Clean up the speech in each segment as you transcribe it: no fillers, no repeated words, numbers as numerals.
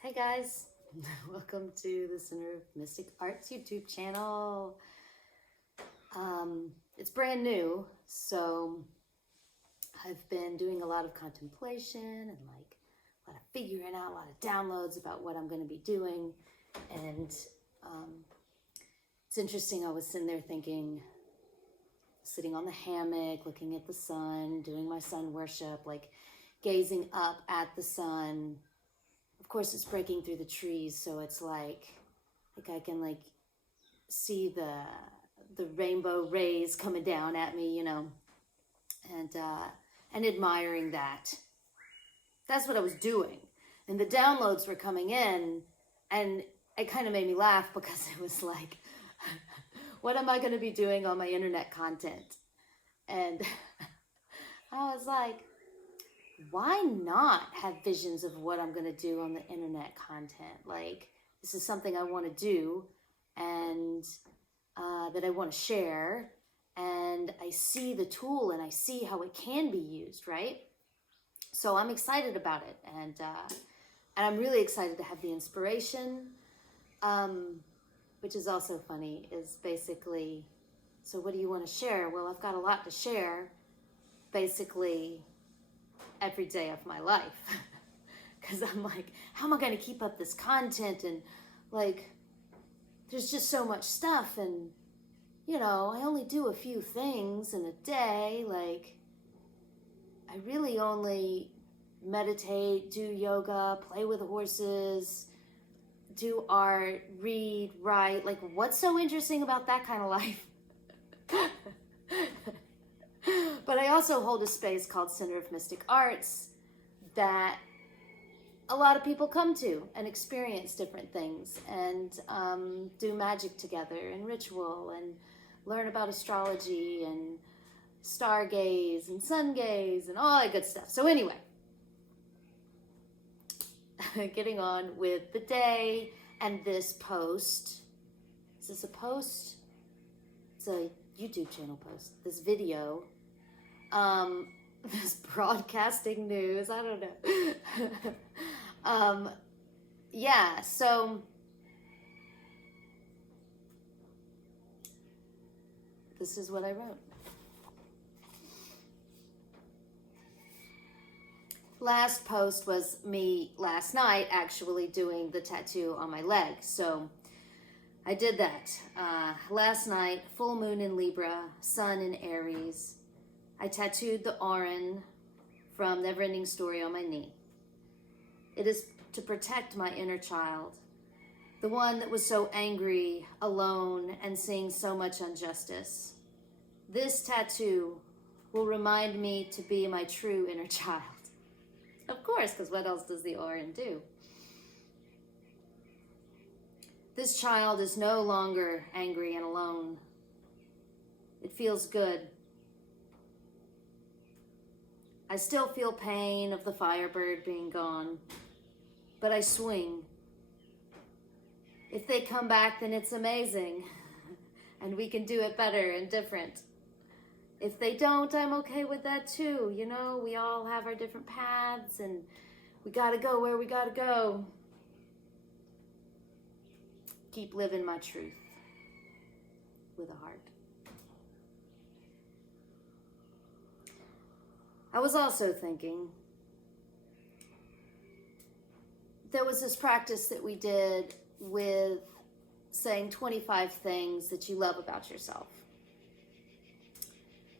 Hey guys, welcome to the Center of Mystic Arts YouTube channel. It's brand new, so I've been doing a lot of contemplation and a lot of figuring out, a lot of downloads about what I'm going to be doing. And it's interesting, I was sitting there thinking, sitting on the hammock, looking at the sun, doing my sun worship, like gazing up at the sun. Of course, it's breaking through the trees, so it's like I can see the rainbow rays coming down at me, you know, and admiring that. That's what I was doing, and the downloads were coming in, and it kind of made me laugh because it was like, what am I going to be doing on my internet content? And I was like, why not have visions of what I'm going to do on the internet content? Like, this is something I want to do and that I want to share. And I see the tool and I see how it can be used, right? So I'm excited about it. And I'm really excited to have the inspiration, which is also funny, is basically, so what do you want to share? Well, I've got a lot to share, basically, every day of my life. Because I'm like, how am I going to keep up this content? And like, there's just so much stuff. And, you know, I only do a few things in a day. Like, I really only meditate, do yoga, play with horses, do art, read, write. Like, what's so interesting about that kind of life? But I also hold a space called Center of Mystic Arts that a lot of people come to and experience different things and do magic together and ritual and learn about astrology and stargaze and sun gaze and all that good stuff. So anyway, getting on with the day and this post. Is this a post? It's a YouTube channel post. This video. This broadcasting news, I don't know. Yeah, so this is what I wrote. Last post was me last night actually doing the tattoo on my leg. So I did that. Last night, full moon in Libra, sun in Aries. I tattooed the Aran from Neverending Story on my knee. It is to protect my inner child, the one that was so angry, alone, and seeing so much injustice. This tattoo will remind me to be my true inner child. Of course, because what else does the Aran do? This child is no longer angry and alone. It feels good. I still feel pain of the Firebird being gone, but I swing. If they come back, then it's amazing, and we can do it better and different. If they don't, I'm okay with that too. You know, we all have our different paths, and we gotta go where we gotta go. Keep living my truth with a heart. I was also thinking, there was this practice that we did with saying 25 things that you love about yourself.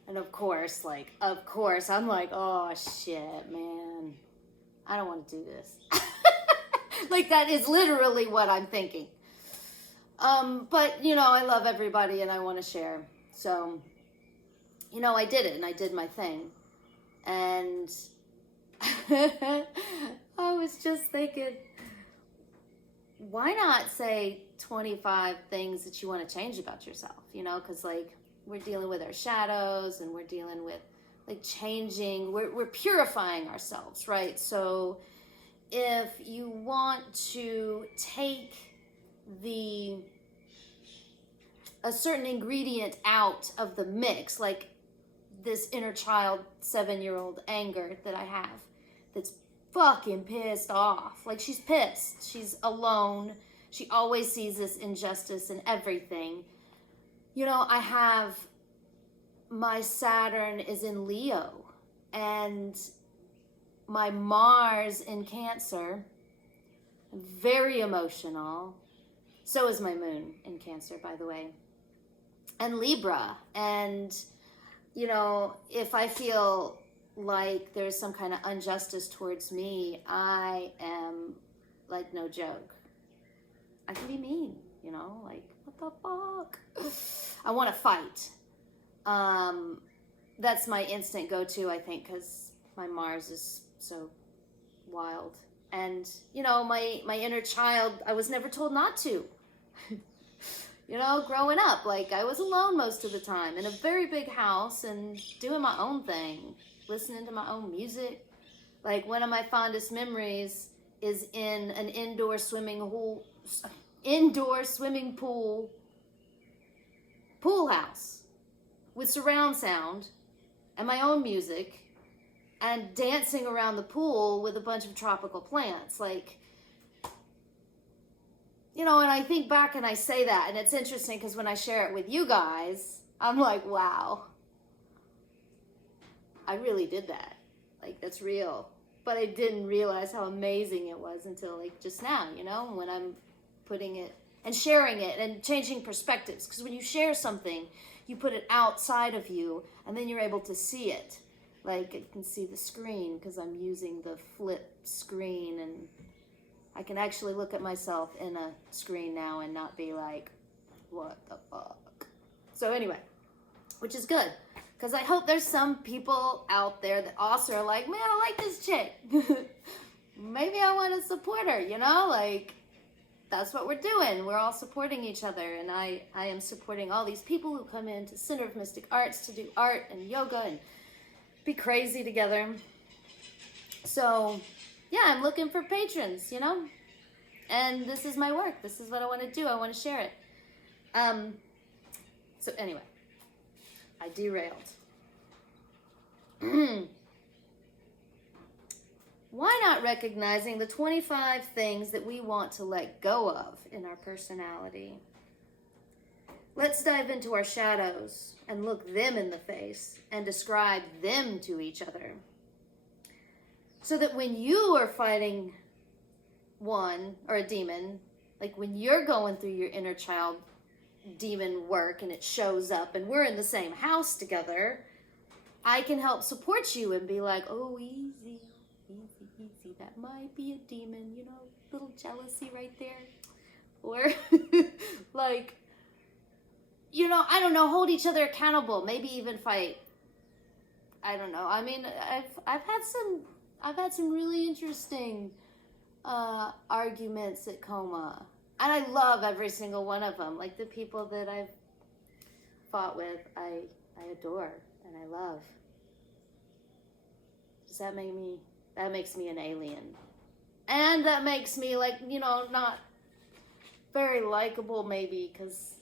And of course, I'm like, oh shit, man, I don't want to do this. Like, that is literally what I'm thinking. But, you know, I love everybody and I want to share. So, you know, I did it and I did my thing. And I was just thinking, why not say 25 things that you want to change about yourself? You know, because like, we're dealing with our shadows and we're dealing with like changing, we're purifying ourselves, right? So if you want to take a certain ingredient out of the mix, like this inner child 7-year-old anger that I have, that's fucking pissed off. Like, she's pissed. She's alone. She always sees this injustice in everything. You know, I have, my Saturn is in Leo, and my Mars in Cancer. I'm very emotional. So is my moon in Cancer, by the way. And Libra. And, you know, if I feel like there's some kind of injustice towards me, I am like no joke. I can be mean, you know, like, what the fuck? I want to fight. That's my instant go-to, I think, because my Mars is so wild. And, you know, my inner child, I was never told not to. You know, growing up, like, I was alone most of the time in a very big house and doing my own thing, listening to my own music. Like, one of my fondest memories is in an indoor swimming pool house with surround sound and my own music and dancing around the pool with a bunch of tropical plants. Like, you know, and I think back and I say that, and it's interesting because when I share it with you guys, I'm like, wow, I really did that. Like, that's real. But I didn't realize how amazing it was until, like, just now, you know, when I'm putting it and sharing it and changing perspectives. Because when you share something, you put it outside of you, and then you're able to see it. Like, I can see the screen because I'm using the flip screen, and I can actually look at myself in a screen now and not be like, what the fuck? So anyway, which is good. Because I hope there's some people out there that also are like, man, I like this chick. Maybe I want to support her, you know? Like, that's what we're doing. We're all supporting each other. And I am supporting all these people who come into Center of Mystic Arts to do art and yoga and be crazy together. So, yeah, I'm looking for patrons, you know? And this is my work. This is what I want to do. I want to share it. So anyway, I derailed. Why not recognizing the 25 things that we want to let go of in our personality? Let's dive into our shadows and look them in the face and describe them to each other. So that when you are fighting one or a demon, like when you're going through your inner child demon work and it shows up and we're in the same house together, I can help support you and be like, oh, easy, easy, easy. That might be a demon, you know, little jealousy right there. Or like, you know, I don't know, hold each other accountable, maybe even fight. I don't know. I mean, I've had some really interesting arguments at Coma. And I love every single one of them. Like, the people that I've fought with, I adore and I love. Does that make me, that makes me an alien. And that makes me, like, you know, not very likable maybe, because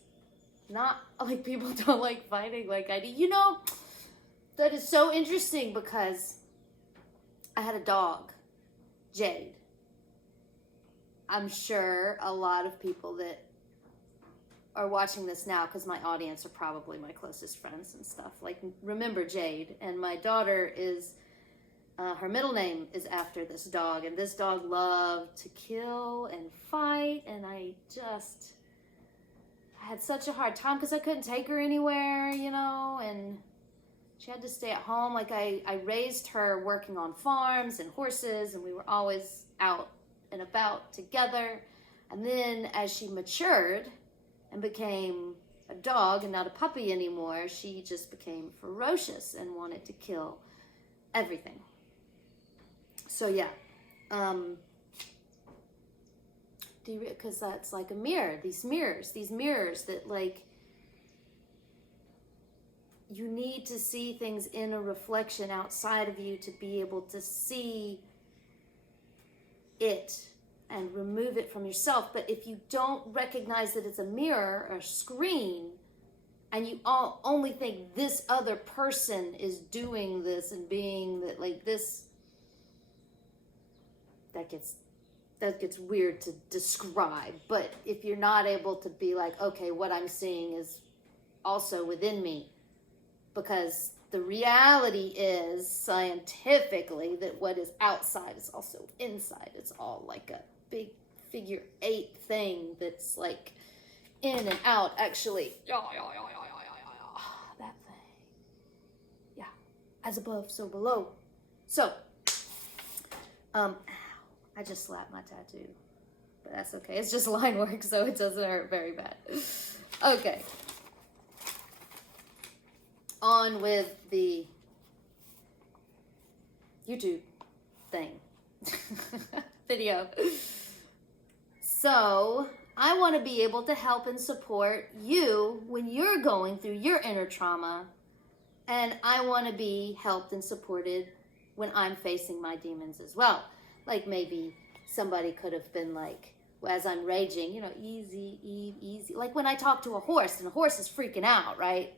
not, like, people don't like fighting like I do. You know, that is so interesting because I had a dog, Jade. I'm sure a lot of people that are watching this now, because my audience are probably my closest friends and stuff, like, remember Jade. And my daughter is, her middle name is after this dog. And this dog loved to kill and fight. And I had such a hard time because I couldn't take her anywhere, you know, and she had to stay at home. Like, I raised her working on farms and horses, and we were always out and about together. And then as she matured and became a dog and not a puppy anymore, she just became ferocious and wanted to kill everything. So yeah, because that's like a mirror, these mirrors that, like, you need to see things in a reflection outside of you to be able to see it and remove it from yourself. But if you don't recognize that it's a mirror or a screen, and you only think this other person is doing this and being that, like, this, that gets weird to describe. But if you're not able to be like, okay, what I'm seeing is also within me, because the reality is scientifically that what is outside is also inside. It's all like a big figure 8 thing that's like in and out, actually. That thing. Yeah. As above, so below. So, I just slapped my tattoo. But that's okay. It's just line work, so it doesn't hurt very bad. Okay. On with the YouTube thing. Video. So, I want to be able to help and support you when you're going through your inner trauma. And I want to be helped and supported when I'm facing my demons as well. Like maybe somebody could have been like, as I'm raging, you know, easy, Eve, easy. Like when I talk to a horse and a horse is freaking out, right?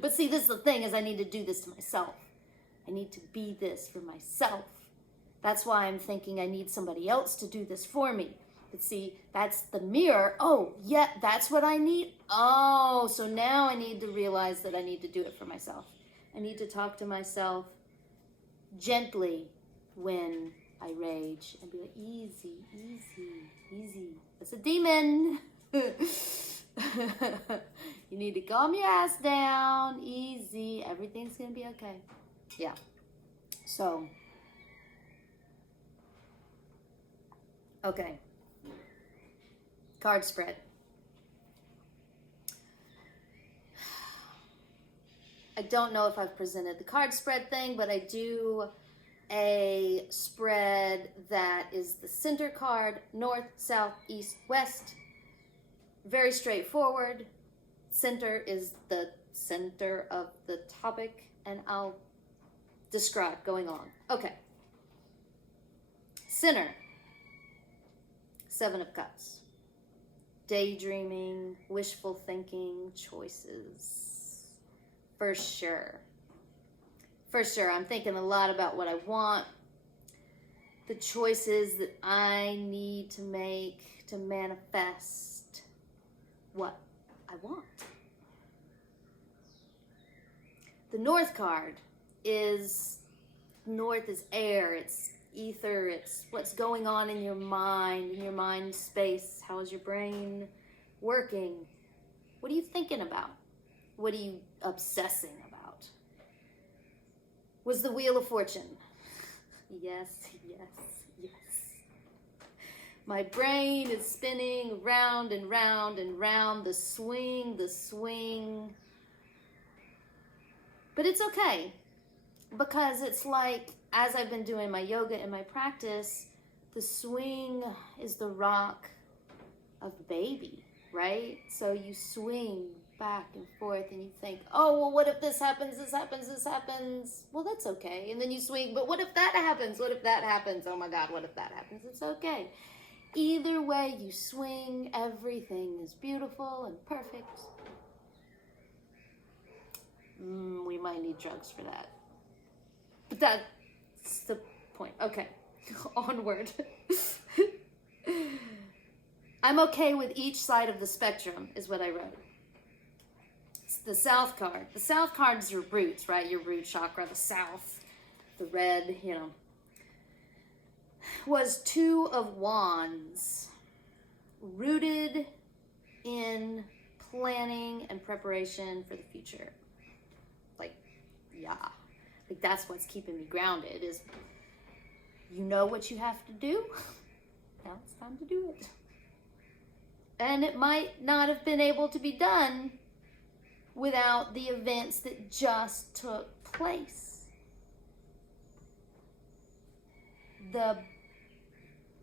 But see, this is the thing, is I need to do this to myself. I need to be this for myself. That's why I'm thinking I need somebody else to do this for me. But see, that's the mirror. Oh, yeah, that's what I need. Oh, so now I need to realize that I need to do it for myself. I need to talk to myself gently when I rage and be like, easy, easy, easy. That's a demon. You need to calm your ass down. Easy. Everything's going to be okay. Yeah. So. Okay. Card spread. I don't know if I've presented the card spread thing, but I do a spread that is the center card, north, south, east, west. Very straightforward. Center is the center of the topic, and I'll describe going on. Okay. Center. 7 of Cups. Daydreaming, wishful thinking, choices. For sure. For sure. I'm thinking a lot about what I want, the choices that I need to make to manifest what I want. The North card is, North is air, it's ether, it's what's going on in your mind space. How is your brain working? What are you thinking about? What are you obsessing about? Was the Wheel of Fortune? Yes, yes, yes. My brain is spinning round and round and round, the swing. But it's okay, because it's like, as I've been doing my yoga and my practice, the swing is the rock of the baby, right? So you swing back and forth and you think, oh, well, what if this happens, this happens, this happens? Well, that's okay. And then you swing, but what if that happens? What if that happens? Oh my God, what if that happens? It's okay. Either way you swing, everything is beautiful and perfect. We might need drugs for that. But that's the point. Okay, onward. I'm okay with each side of the spectrum, is what I wrote. It's the South card. The South card is your roots, right? Your root chakra, the South, the red, you know. Was 2 of Wands. Rooted in planning and preparation for the future. Like, yeah. Like, that's what's keeping me grounded, is you know what you have to do. Now it's time to do it. And it might not have been able to be done without the events that just took place.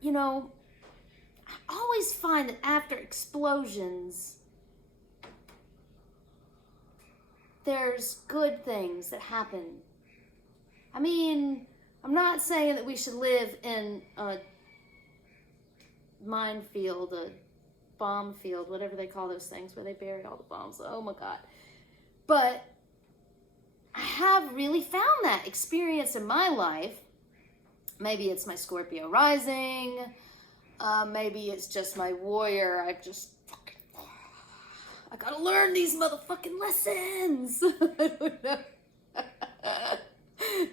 You know, I always find that after explosions, there's good things that happen. I mean, I'm not saying that we should live in a minefield, a bomb field, whatever they call those things where they bury all the bombs. Oh my God. But I have really found that experience in my life Maybe it's my Scorpio rising. Maybe it's just my warrior. I gotta learn these motherfucking lessons. I don't know.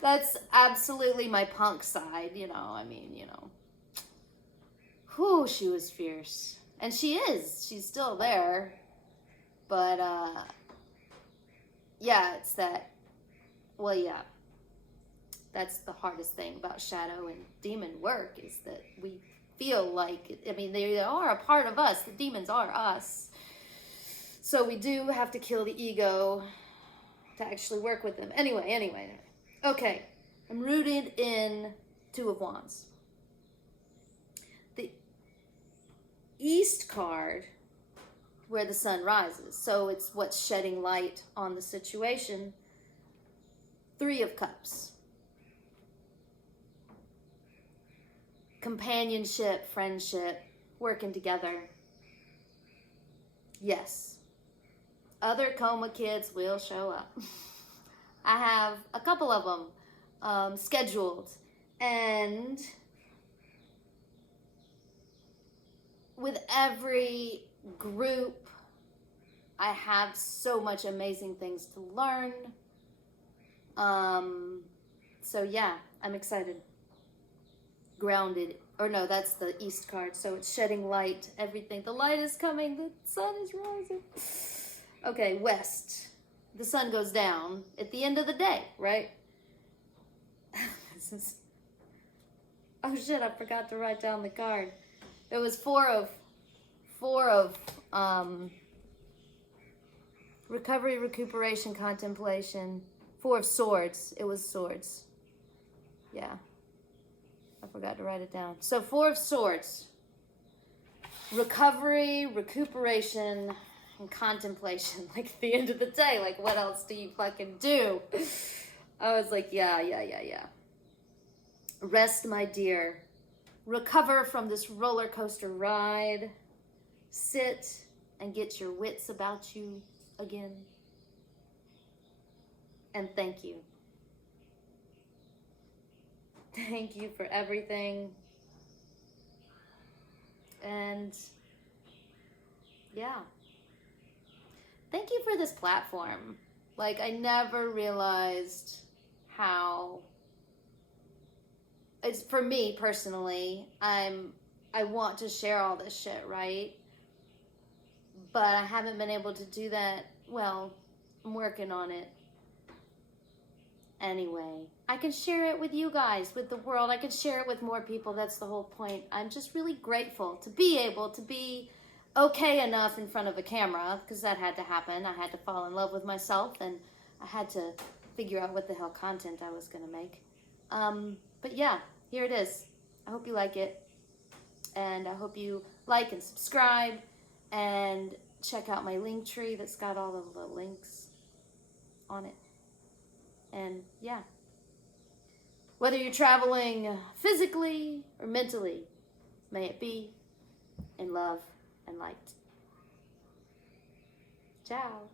That's absolutely my punk side, you know. I mean, you know. Whew, she was fierce. And she is. She's still there. But, yeah, it's that, well, yeah. That's the hardest thing about shadow and demon work, is that we feel like, I mean, they are a part of us. The demons are us. So we do have to kill the ego to actually work with them. Anyway. Okay, I'm rooted in Two of Wands. The East card, where the sun rises. So it's what's shedding light on the situation. Three of Cups. Companionship, friendship, working together. Yes. Other coma kids will show up. I have a couple of them scheduled. And with every group, I have so much amazing things to learn. So yeah, I'm excited. Grounded, or no, that's the East card. So it's shedding light, everything. The light is coming, the sun is rising. Okay, West. The sun goes down at the end of the day, right? Oh shit, I forgot to write down the card. It was four of recovery, recuperation, contemplation. 4 of Swords. It was Swords. Yeah. I forgot to write it down. So 4 of Swords. Recovery, recuperation, and contemplation. Like at the end of the day, like what else do you fucking do? I was like, yeah. Rest, my dear. Recover from this roller coaster ride. Sit and get your wits about you again. And thank you. Thank you for everything. And yeah. Thank you for this platform. Like, I never realized how, it's for me personally, I want to share all this shit, right? But I haven't been able to do that. Well, I'm working on it. Anyway, I can share it with you guys, with the world. I can share it with more people. That's the whole point. I'm just really grateful to be able to be okay enough in front of a camera, because that had to happen. I had to fall in love with myself, and I had to figure out what the hell content I was going to make. But yeah, here it is. I hope you like it. And I hope you like and subscribe and check out my link tree that's got all of the links on it. And yeah, whether you're traveling physically or mentally, may it be in love and light. Ciao.